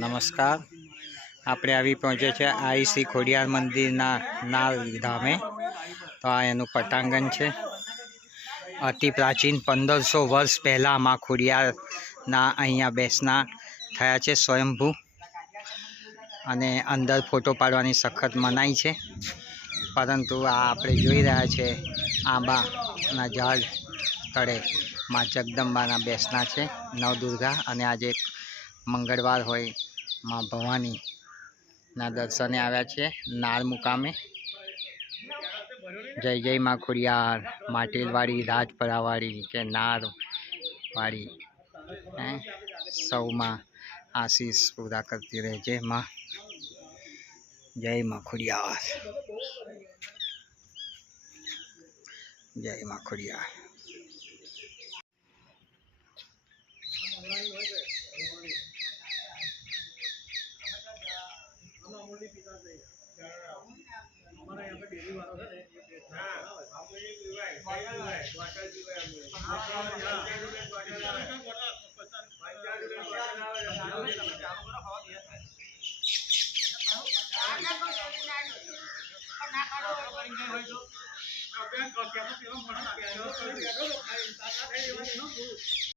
નમસ્કાર. આપણે આવી પહોંચે છે આઈ શ્રી ખોડિયાર મંદિરના નાલ ધામે. તો આ એનું પટાંગણ છે. અતિ પ્રાચીન 1500 વર્ષ પહેલાં માં ખોડિયારના અહીંયા બેસના થયા છે સ્વયંભૂ. અને અંદર ફોટો પાડવાની સખત મનાઈ છે, પરંતુ આ આપણે જોઈ રહ્યા છે આંબાના ઝાડ તળે માં જગદંબાના બેસના છે નવદુર્ગા. અને આજે મંગળવાર હોય માં ભવાનીના દર્શને આવ્યા છે નાળ મુકામે. જય જય માં ખોડિયાર. માટેલવાળી, રાજપરાવાળી કે નારવાળી સૌમાં આશીષ પૂરા કરતી રહેજે માં. જય માં ખોડિયાર. જય માં ખોડિયાર.